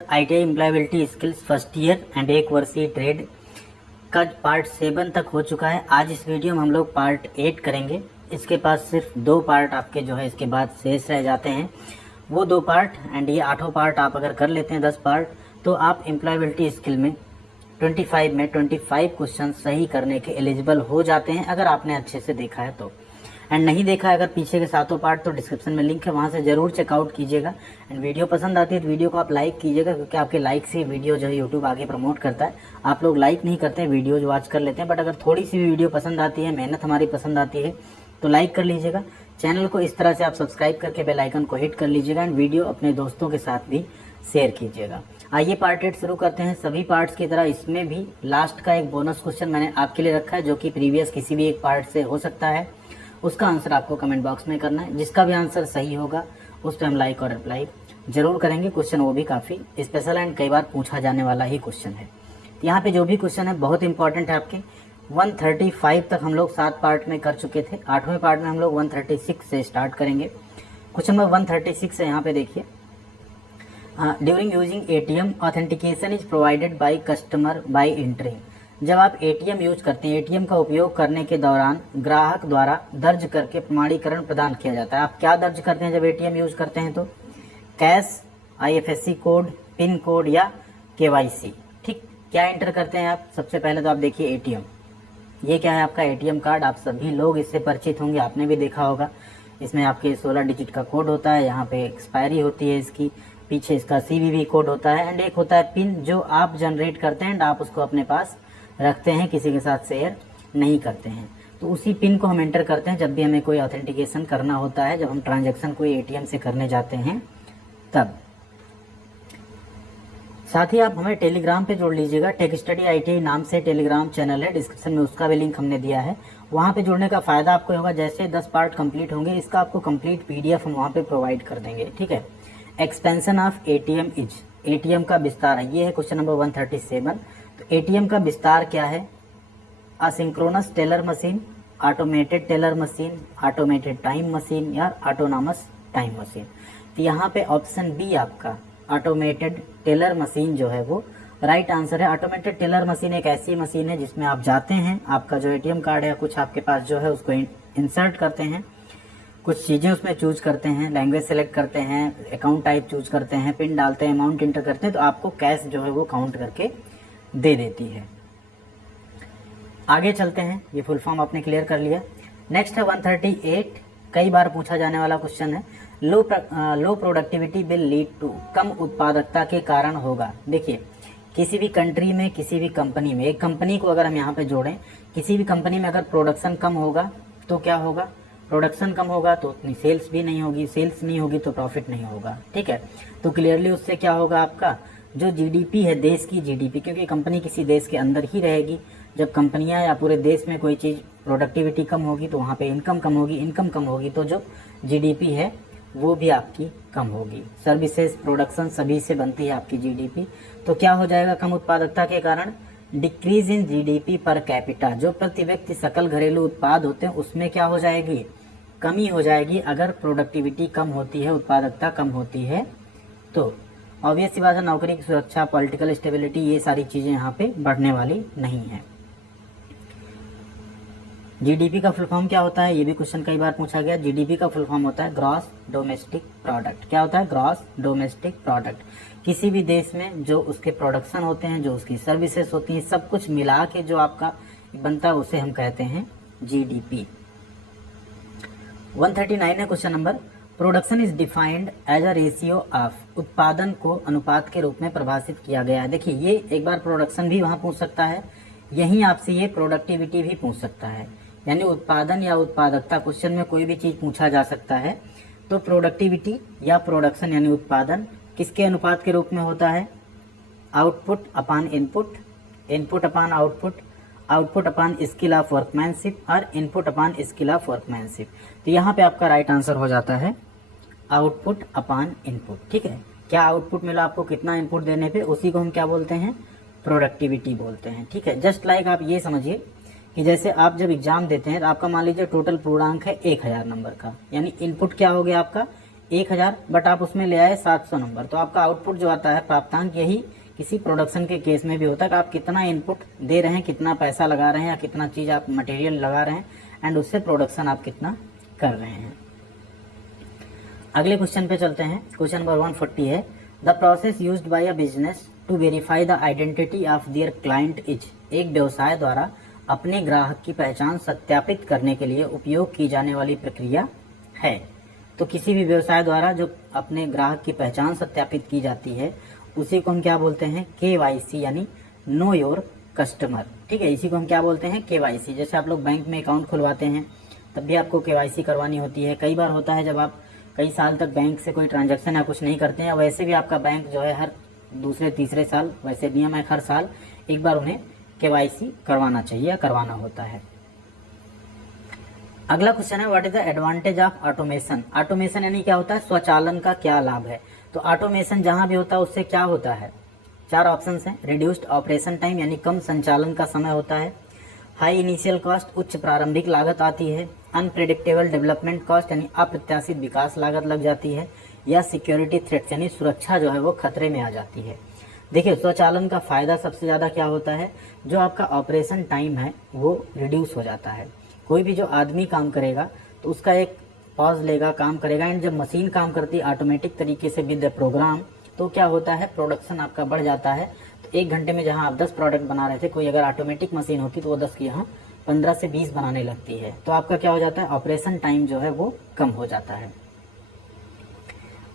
ITI employability skills first year and एक वर्षीय trade का पार्ट 7 तक हो चुका है। आज इस वीडियो में हम लोग पार्ट 8 करेंगे। इसके पास सिर्फ 2 पार्ट आपके जो है इसके बाद शेष रह जाते हैं, वो 2 पार्ट एंड ये 8 पार्ट आप अगर कर लेते हैं 10 पार्ट, तो आप एम्प्लॉयबिलिटी स्किल में 25 क्वेश्चन सही करने के एलिजिबल हो जाते हैं, अगर आपने अच्छे से देखा है तो। एंड नहीं देखा है अगर पीछे के 7 पार्ट, तो डिस्क्रिप्शन में लिंक है, वहां से जरूर चेकआउट कीजिएगा। एंड वीडियो पसंद आती है तो वीडियो को आप लाइक कीजिएगा, क्योंकि आपके लाइक से वीडियो जो है यूट्यूब आगे प्रमोट करता है। आप लोग लाइक नहीं करते हैं, वीडियोज वॉच कर लेते हैं, बट अगर थोड़ी सी भी वीडियो पसंद आती है, मेहनत हमारी पसंद आती है, तो लाइक कर लीजिएगा। चैनल को इस तरह से आप सब्सक्राइब करके बेल आइकन को हिट कर लीजिएगा एंड वीडियो अपने दोस्तों के साथ भी शेयर कीजिएगा। आइए पार्ट 8 शुरू करते हैं। सभी पार्ट्स की तरह इसमें भी लास्ट का एक बोनस क्वेश्चन मैंने आपके लिए रखा है, जो कि प्रीवियस किसी भी एक पार्ट से हो सकता है। उसका आंसर आपको कमेंट बॉक्स में करना है। जिसका भी आंसर सही होगा उस पर हम लाइक और रिप्लाई जरूर करेंगे। क्वेश्चन वो भी काफी स्पेशल एंड कई बार पूछा जाने वाला ही क्वेश्चन है। यहाँ पे जो भी क्वेश्चन है बहुत इंपॉर्टेंट है आपके। 135 तक हम लोग 7 पार्ट में कर चुके थे। 8वें पार्ट में हम लोग 136 से स्टार्ट करेंगे। क्वेश्चन नंबर 136 है, यहाँ पे देखिए। During using ATM authentication is provided by customer bye entering. जब आप ATM यूज करते हैं, ATM का उपयोग करने के दौरान ग्राहक द्वारा दर्ज करके प्रमाणीकरण प्रदान किया जाता है। आप क्या दर्ज करते हैं जब ATM यूज करते हैं? तो cash, IFSC code, pin code या KYC। ठीक, क्या एंटर करते हैं आप? सबसे पहले तो आप देखिए ATM, ये क्या है? आपका ATM कार्ड। आप सभी लोग इससे परिचित होंगे, आपने भी देखा होगा। इसमें आपके 16 डिजिट का कोड होता है, यहाँ पे एक्सपायरी होती है इसकी, पीछे इसका CVV कोड होता है एंड एक होता है पिन, जो आप जनरेट करते हैं एंड आप उसको अपने पास रखते हैं, किसी के साथ शेयर नहीं करते हैं। तो उसी पिन को हम एंटर करते हैं जब भी हमें कोई ऑथेंटिकेशन करना होता है, जब हम ट्रांजैक्शन कोई ATM से करने जाते हैं तब। साथ ही आप हमें टेलीग्राम पे जोड़ लीजिएगा। टेक स्टडी ITI नाम से टेलीग्राम चैनल है, डिस्क्रिप्शन में उसका भी लिंक हमने दिया है। वहाँ पे जुड़ने का फायदा आपको होगा, जैसे 10 पार्ट कंप्लीट होंगे, इसका आपको कंप्लीट PDF हम वहाँ पे प्रोवाइड कर देंगे। ठीक है। Expansion of ATM is, ATM का विस्तार है, ये है क्वेश्चन नंबर 137। तो ATM का विस्तार क्या है? Asynchronous teller machine, automated teller machine, automated time machine या ऑटोनॉमस टाइम मशीन। तो यहाँ पे ऑप्शन बी आपका ऑटोमेटेड टेलर मशीन जो है वो राइट आंसर है। ऑटोमेटेड टेलर मशीन एक ऐसी मशीन है जिसमें आप जाते हैं, आपका जो ATM कार्ड है कुछ आपके पास जो है उसको इंसर्ट करते हैं, कुछ चीजें उसमें चूज करते हैं, लैंग्वेज सेलेक्ट करते हैं, अकाउंट टाइप चूज करते हैं, पिन डालते हैं, अमाउंट इंटर करते हैं, तो आपको कैश जो है वो काउंट करके दे देती है। आगे चलते हैं, ये फुल फॉर्म आपने क्लियर कर लिया। नेक्स्ट है 138, कई बार पूछा जाने वाला क्वेश्चन है। Low productivity will lead to, कम उत्पादकता के कारण होगा। देखिए, किसी भी कंट्री में, किसी भी कंपनी में, एक कंपनी को अगर हम यहाँ पे जोड़ें, किसी भी कंपनी में अगर प्रोडक्शन कम होगा तो क्या होगा? प्रोडक्शन कम होगा तो उतनी सेल्स भी नहीं होगी, सेल्स नहीं होगी तो प्रॉफिट नहीं होगा। ठीक है। तो क्लियरली उससे क्या होगा? आपका जो GDP है, देश की GDP, क्योंकि कंपनी किसी देश के अंदर ही रहेगी। जब कंपनियां या पूरे देश में कोई चीज प्रोडक्टिविटी कम होगी तो वहां पे इनकम कम होगी, इनकम कम होगी तो जो GDP है वो भी आपकी कम होगी। सर्विसेज, प्रोडक्शन सभी से बनती है आपकी GDP। तो क्या हो जाएगा कम उत्पादकता के कारण? Decrease in GDP per capita, जो प्रति व्यक्ति सकल घरेलू उत्पाद होते हैं उसमें क्या हो जाएगी? कमी हो जाएगी। अगर प्रोडक्टिविटी कम होती है, उत्पादकता कम होती है, तो ऑब्वियस सी बात है, नौकरी की सुरक्षा, पॉलिटिकल स्टेबिलिटी, ये सारी चीजें यहाँ पे बढ़ने वाली नहीं है। GDP का फुल फॉर्म क्या होता है? ये भी क्वेश्चन कई बार पूछा गया। GDP का फुल फॉर्म होता है ग्रॉस डोमेस्टिक प्रोडक्ट। क्या होता है? Gross domestic product. किसी भी देश में जो उसके प्रोडक्शन होते हैं, जो उसकी सर्विसेज होती हैं, सब कुछ मिला के जो आपका बनता है उसे हम कहते हैं GDP। 139 है question number. Production is defined as a ratio of, उत्पादन को अनुपात के रूप में परिभाषित किया गया है। देखिए, ये एक बार प्रोडक्शन भी वहां पूछ सकता है, यहीं आपसे ये प्रोडक्टिविटी भी पूछ सकता है, यानी उत्पादन या उत्पादकता, क्वेश्चन में कोई भी चीज पूछा जा सकता है। तो प्रोडक्टिविटी या प्रोडक्शन यानी उत्पादन किसके अनुपात के रूप में होता है? Output upon input, input upon output, output upon skill of workmanship और input upon skill of workmanship. तो यहाँ पे आपका राइट आंसर हो जाता है आउटपुट अपॉन इनपुट। ठीक है। क्या आउटपुट मिला आपको, कितना इनपुट देने पे, उसी को हम क्या बोलते हैं? प्रोडक्टिविटी बोलते हैं। ठीक है। जस्ट लाइक आप ये समझिए कि जैसे आप जब एग्जाम देते हैं तो आपका मान लीजिए टोटल पूर्णांक है 1000 नंबर का, यानी इनपुट क्या हो गया आपका? 1000, बट आप उसमें ले आए 700 नंबर, तो आपका आउटपुट जो आता है प्राप्तांक, यही किसी प्रोडक्शन के केस में भी होता है कि आप कितना इनपुट दे रहे हैं, कितना पैसा लगा रहे हैं, या कितना चीज़ आप मटेरियल लगा रहे हैं, एंड उससे प्रोडक्शन आप कितना कर रहे हैं। अगले क्वेश्चन पे चलते हैं। क्वेश्चन नंबर 140 है, the process used by a business to verify the identity of their client is. एक व्यवसाय द्वारा अपने ग्राहक की पहचान सत्यापित करने के लिए उपयोग की जाने वाली प्रक्रिया है। तो किसी भी व्यवसाय द्वारा जो अपने ग्राहक की पहचान सत्यापित की जाती है उसी को हम क्या बोलते हैं, KYC, यानी नो योर कस्टमर। ठीक है, इसी को हम क्या बोलते हैं, KYC। जैसे आप लोग बैंक में अकाउंट खुलवाते हैं तब भी आपको KYC करवानी होती है। कई बार होता है जब आप कई साल तक बैंक से कोई ट्रांजैक्शन या कुछ नहीं करते हैं, वैसे भी आपका बैंक जो है हर दूसरे तीसरे साल, वैसे नियम है हर साल एक बार उन्हें KYC करवाना चाहिए या करवाना होता है। अगला क्वेश्चन है, what is the advantage of automation. Automation यानी क्या होता है, स्वचालन का क्या लाभ है। तो ऑटोमेशन जहां भी होता है उससे क्या होता है, 4 ऑप्शंस हैं। रिड्यूस्ड ऑपरेशन टाइम, यानी कम संचालन का समय होता है। हाई इनिशियल कॉस्ट, उच्च प्रारंभिक लागत आती है। अनप्रेडिक्टेबल डेवलपमेंट कॉस्ट, यानी अप्रत्याशित विकास लागत लग जाती है। या सिक्योरिटी थ्रेट्स, यानी सुरक्षा जो है वो खतरे में आ जाती है। देखिए, स्वचालन का फायदा सबसे ज्यादा क्या होता है, जो आपका ऑपरेशन टाइम है वो रिड्यूस हो जाता है। कोई भी जो आदमी काम करेगा तो उसका एक पॉज लेगा, काम करेगा, एंड जब मशीन काम करती है ऑटोमेटिक तरीके से विद द प्रोग्राम, तो क्या होता है, प्रोडक्शन आपका बढ़ जाता है। तो 1 घंटे में जहां आप 10 प्रोडक्ट बना रहे थे, कोई अगर ऑटोमेटिक मशीन होती तो वो 10 की यहाँ 15 से 20 बनाने लगती है। तो आपका क्या हो जाता है, ऑपरेशन टाइम जो है वो कम हो जाता है।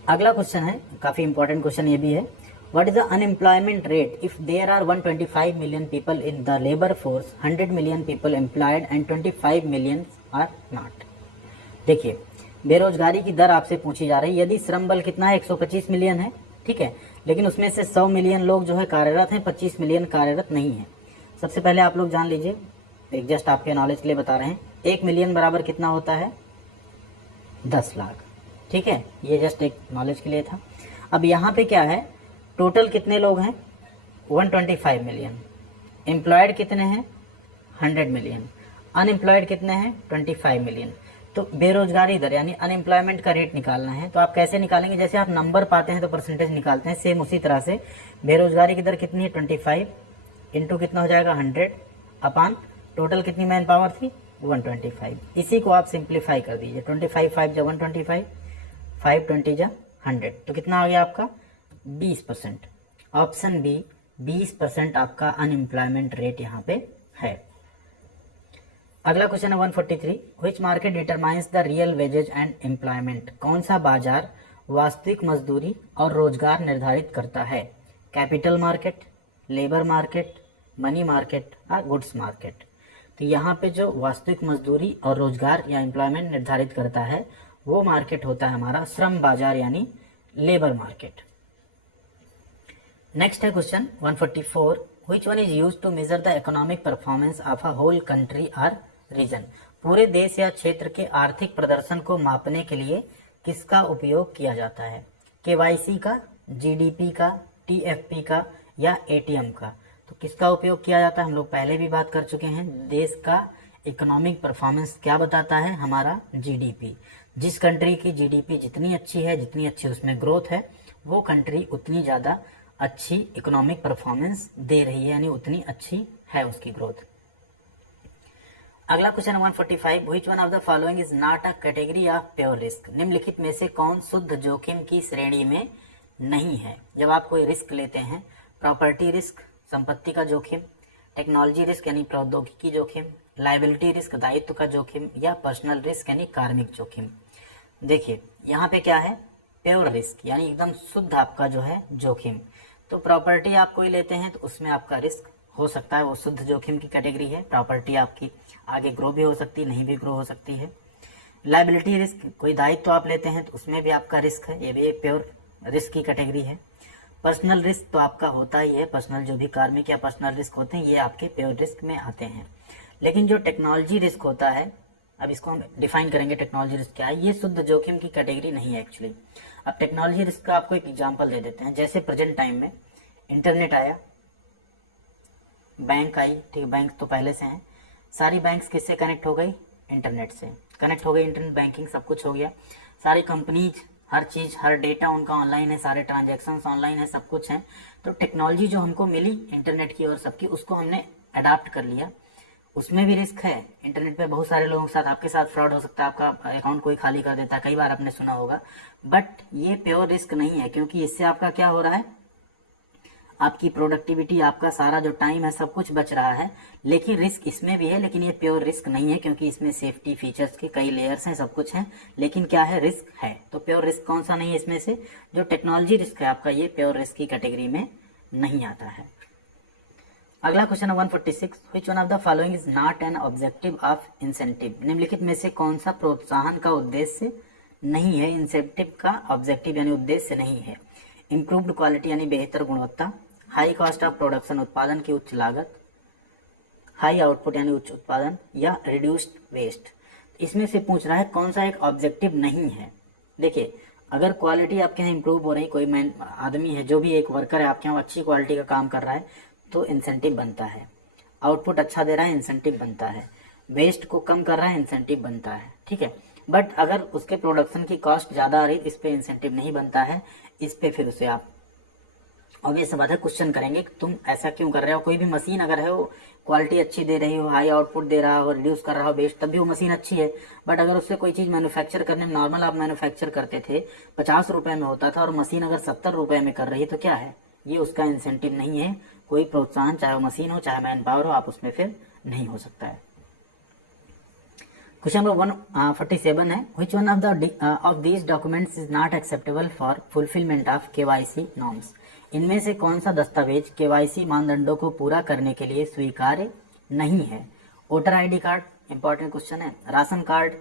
अगला क्वेश्चन है, काफी इंपॉर्टेंट क्वेश्चन ये भी है, what is the unemployment rate if there are 125 million people in the labour force, 100 million people employed and 25 million are not. देखिए, बेरोजगारी की दर आपसे पूछी जा रही है। यदि श्रम बल कितना है, 125 मिलियन है, ठीक है, लेकिन उसमें से 100 मिलियन लोग जो है कार्यरत हैं, 25 मिलियन कार्यरत नहीं है। सबसे पहले आप लोग जान लीजिए, एक जस्ट आपके नॉलेज के लिए बता रहे हैं, 1 मिलियन बराबर कितना होता है, 10 लाख। ठीक है, ये जस्ट एक नॉलेज के लिए था। अब यहाँ पे क्या है, टोटल कितने लोग हैं, 125 मिलियन। एम्प्लॉयड कितने हैं, 100 मिलियन। अनएम्प्लॉयड कितने हैं, 25 मिलियन। तो बेरोजगारी दर यानी अनएम्प्लॉयमेंट का रेट निकालना है, तो आप कैसे निकालेंगे, जैसे आप नंबर पाते हैं तो परसेंटेज निकालते हैं, सेम उसी तरह से बेरोजगारी की दर कितनी है, 25 इंटू कितना हो जाएगा, 100 अपान टोटल कितनी मैन पावर थी, 125। इसी को आप सिंप्लीफाई कर दीजिए, 25 5 जा 125, 5 20 जा 100, तो कितना आ गया आपका 20%। ऑप्शन बी 20% आपका अनएम्प्लॉयमेंट रेट यहाँ पे है। अगला क्वेश्चन है 143, which market determines the real wages and employment. कौन सा बाजार वास्तविक मजदूरी और रोजगार निर्धारित करता है, capital market, labour market, money market और गुड्स मार्केट। तो यहाँ पे जो वास्तविक मजदूरी और रोजगार या एम्प्लॉयमेंट निर्धारित करता है वो मार्केट होता है हमारा श्रम बाजार यानी लेबर मार्केट। नेक्स्ट है question 144, which one is used to measure the economic performance of a whole country or region. पूरे देश या क्षेत्र के आर्थिक प्रदर्शन को मापने के लिए किसका उपयोग किया जाता है, KYC का, GDP का, TFP का या ATM का। तो किसका उपयोग किया जाता है, हम लोग पहले भी बात कर चुके हैं। देश का इकोनॉमिक परफॉर्मेंस क्या बताता है, हमारा GDP। जिस कंट्री की GDP जितनी अच्छी है, जितनी अच्छी उसमें ग्रोथ है, वो कंट्री उतनी ज्यादा अच्छी इकोनॉमिक परफॉर्मेंस दे रही है, यानी उतनी अच्छी है उसकी ग्रोथ। अगला question 145, which one of the following is not a category of pure risk. निम्नलिखित में से कौन शुद्ध जोखिम की श्रेणी में नहीं है। जब आप कोई रिस्क लेते हैं, प्रॉपर्टी रिस्क संपत्ति का जोखिम, टेक्नोलॉजी रिस्क यानी प्रौद्योगिकी जोखिम, लाइबिलिटी रिस्क दायित्व का जोखिम या पर्सनल रिस्क यानी कार्मिक जोखिम। देखिए यहाँ पे क्या है, प्योर रिस्क यानी एकदम शुद्ध आपका जो है जोखिम। तो प्रॉपर्टी आप कोई लेते हैं तो उसमें आपका रिस्क हो सकता है, वो शुद्ध जोखिम की कैटेगरी है। प्रॉपर्टी आपकी आगे ग्रो भी हो सकती है, नहीं भी ग्रो हो सकती है। लाइबिलिटी रिस्क, कोई दायित्व आप लेते हैं तो उसमें भी आपका रिस्क है, ये भी एक प्योर रिस्क की कैटेगरी है। पर्सनल रिस्क तो आपका होता ही है, पर्सनल जो भी कार्मिक या पर्सनल रिस्क होते हैं ये आपके प्योर रिस्क में आते हैं। लेकिन जो टेक्नोलॉजी रिस्क होता है, अब इसको हम डिफाइन करेंगे टेक्नोलॉजी रिस्क क्या है, ये शुद्ध जोखिम की कैटेगरी नहीं है एक्चुअली। अब टेक्नोलॉजी रिस्क का आपको एक एग्जांपल दे देते हैं। जैसे प्रेजेंट टाइम में इंटरनेट आया, बैंक आई, ठीक, बैंक तो पहले से हैं, सारी बैंक्स किससे कनेक्ट हो गई, इंटरनेट से कनेक्ट हो गई, इंटरनेट बैंकिंग सब कुछ हो गया। सारी कंपनीज हर चीज़, हर डेटा उनका ऑनलाइन है, सारे ट्रांजेक्शन्स ऑनलाइन है, सब कुछ है। तो टेक्नोलॉजी जो हमको मिली इंटरनेट की और सबकी, उसको हमने अडाप्ट कर लिया। उसमें भी रिस्क है। इंटरनेट पे बहुत सारे लोगों के साथ, आपके साथ फ्रॉड हो सकता है, आपका अकाउंट कोई खाली कर देता है, कई बार आपने सुना होगा। बट ये प्योर रिस्क नहीं है, क्योंकि इससे आपका क्या हो रहा है, आपकी प्रोडक्टिविटी, आपका सारा जो टाइम है, सब कुछ बच रहा है। लेकिन रिस्क इसमें भी है, लेकिन ये प्योर रिस्क नहीं है, क्योंकि इसमें सेफ्टी फीचर्स के कई लेयर्स हैं, सब कुछ है। लेकिन क्या है, रिस्क है। तो प्योर रिस्क कौन सा नहीं है इसमें से, जो टेक्नोलॉजी रिस्क है आपका, ये प्योर रिस्क की कैटेगरी में नहीं आता है। अगला क्वेश्चन है 146, which one of the following is not an objective of incentive. निम्नलिखित में से कौन सा प्रोत्साहन का उद्देश्य नहीं है, इंसेंटिव का ऑब्जेक्टिव यानी उद्देश्य नहीं है। इंप्रूव्ड क्वालिटी यानी बेहतर गुणवत्ता, हाई कॉस्ट ऑफ प्रोडक्शन उत्पादन की उच्च लागत, हाई आउटपुट यानी उच्च उत्पादन, या रिड्यूस्ड वेस्ट। इसमें से पूछ रहा है कौन सा एक ऑब्जेक्टिव नहीं है। देखिए, अगर क्वालिटी आपके यहाँ इंप्रूव हो रही, कोई मैन आदमी है, जो भी एक वर्कर है आपके यहाँ अच्छी क्वालिटी का काम कर रहा है, तो इंसेंटिव बनता है। आउटपुट अच्छा दे रहा है, इंसेंटिव बनता है। वेस्ट को कम कर रहा है, इंसेंटिव बनता है। ठीक है। बट अगर उसके प्रोडक्शन की कॉस्ट ज़्यादा आ रही, इस पे इंसेंटिव नहीं बनता है। इस पे फिर उसे आप ऑब्वियस बात है क्वेश्चन करेंगे कि तुम ऐसा क्यों कर रहे हो। कोई भी मशीन अगर है, वो क्वालिटी अच्छी दे रही हो, हाई आउटपुट दे रहा हो, रिड्यूस कर रहा हो वेस्ट, तब भी वो मशीन अच्छी है। बट अगर उससे कोई चीज़ मैन्युफैक्चर करने में, नॉर्मल आप मैन्युफैक्चर करते थे 50 रुपए में होता था, और मशीन अगर 70 रुपए में कर रही है, तो क्या है, ये उसका इंसेंटिव नहीं है। कोई प्रोत्साहन, चाहे वो मशीन हो चाहे मैन पावर हो, आप उसमें फिर नहीं हो सकता है। क्वेश्चन नंबर 147 है, which one of these documents is not acceptable for fulfilment of KYC norms. इनमें से कौन सा दस्तावेज केवाईसी मानदंडों को पूरा करने के लिए स्वीकार्य नहीं है। Voter ID card, important question है, राशन कार्ड,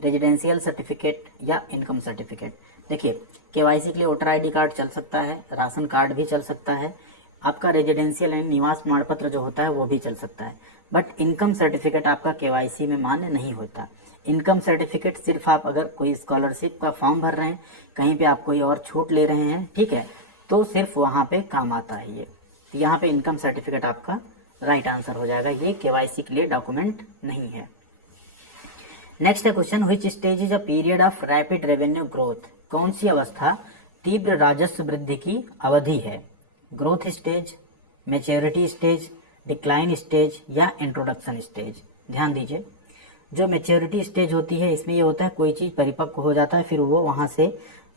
रेजिडेंशियल सर्टिफिकेट या इनकम सर्टिफिकेट। देखिए, केवाईसी के लिए वोटर आईडी कार्ड चल सकता है, राशन कार्ड भी चल सकता है, आपका रेजिडेंशियल यानी निवास प्रमाण पत्र जो होता है वो भी चल सकता है। बट इनकम सर्टिफिकेट आपका केवाईसी में मान्य नहीं होता। इनकम सर्टिफिकेट सिर्फ आप अगर कोई स्कॉलरशिप का फॉर्म भर रहे हैं, कहीं पे आप कोई और छूट ले रहे हैं, ठीक है, तो सिर्फ वहां पे काम आता है ये। तो यहाँ पे इनकम सर्टिफिकेट आपका राइट आंसर हो जाएगा, ये केवाईसी के लिए डॉक्यूमेंट नहीं है। नेक्स्ट है question, which stage is a period of rapid revenue growth. कौन सी अवस्था तीव्र राजस्व वृद्धि की अवधि है। Growth stage, maturity stage, decline stage या इंट्रोडक्शन स्टेज। ध्यान दीजिए, जो मैच्योरिटी स्टेज होती है, इसमें ये होता है कोई चीज परिपक्व हो जाता है, फिर वो वहां से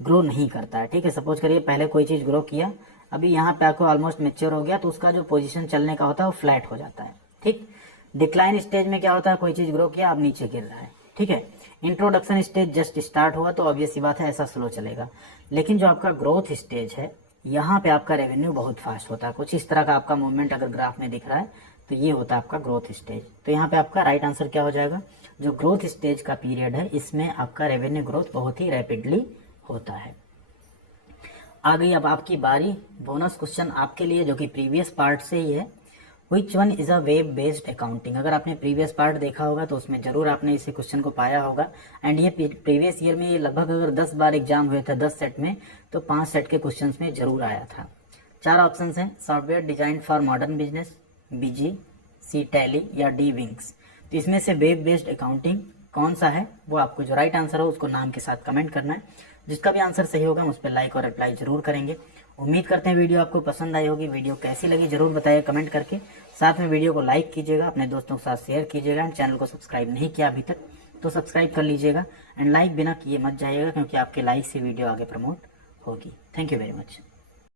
ग्रो नहीं करता है। ठीक है, सपोज करिए पहले कोई चीज ग्रो किया, अभी यहाँ पे आपको ऑलमोस्ट मैच्योर हो गया, तो उसका जो पोजीशन चलने का होता है वो फ्लैट हो जाता है। ठीक, डिक्लाइन स्टेज में क्या होता है, कोई चीज ग्रो किया, अब नीचे गिर रहा है। ठीक है, इंट्रोडक्शन स्टेज जस्ट स्टार्ट हुआ, तो ऑब्वियस सी बात है ऐसा स्लो चलेगा। लेकिन जो आपका ग्रोथ स्टेज है, यहाँ पे आपका रेवेन्यू बहुत फास्ट होता है। कुछ इस तरह का आपका मूवमेंट अगर ग्राफ में दिख रहा है, तो ये होता है आपका ग्रोथ स्टेज। तो यहाँ पे आपका राइट आंसर क्या हो जाएगा, जो ग्रोथ स्टेज का पीरियड है, इसमें आपका रेवेन्यू ग्रोथ बहुत ही रैपिडली होता है। आ गई अब आपकी बारी, बोनस क्वेश्चन आपके लिए, जो कि प्रीवियस पार्ट से ही है। Which one is a web based accounting. अगर आपने प्रीवियस पार्ट देखा होगा तो उसमें जरूर आपने इसे क्वेश्चन को पाया होगा। एंड ये प्रीवियस ईयर में ये लगभग अगर 10 बार एग्जाम हुए थे 10 सेट में, तो 5 सेट के क्वेश्चन में जरूर आया था। 4 ऑप्शन हैं, software design for modern business, BG, C Tally या डी विंग्स। तो इसमें से वेब बेस्ड अकाउंटिंग कौन सा है, वो आपको जो राइट आंसर हो उसको नाम के साथ कमेंट करना है। जिसका भी आंसर सही होगा उस पर लाइक और रिप्लाई जरूर करेंगे। उम्मीद करते हैं वीडियो आपको पसंद आई होगी। वीडियो कैसी लगी जरूर बताइए कमेंट करके। साथ में वीडियो को लाइक कीजिएगा, अपने दोस्तों के साथ शेयर कीजिएगा। एंड चैनल को सब्सक्राइब नहीं किया अभी तक तो सब्सक्राइब कर लीजिएगा। एंड लाइक बिना किए मत जाइएगा, क्योंकि आपके लाइक से वीडियो आगे प्रमोट होगी। Thank you very much.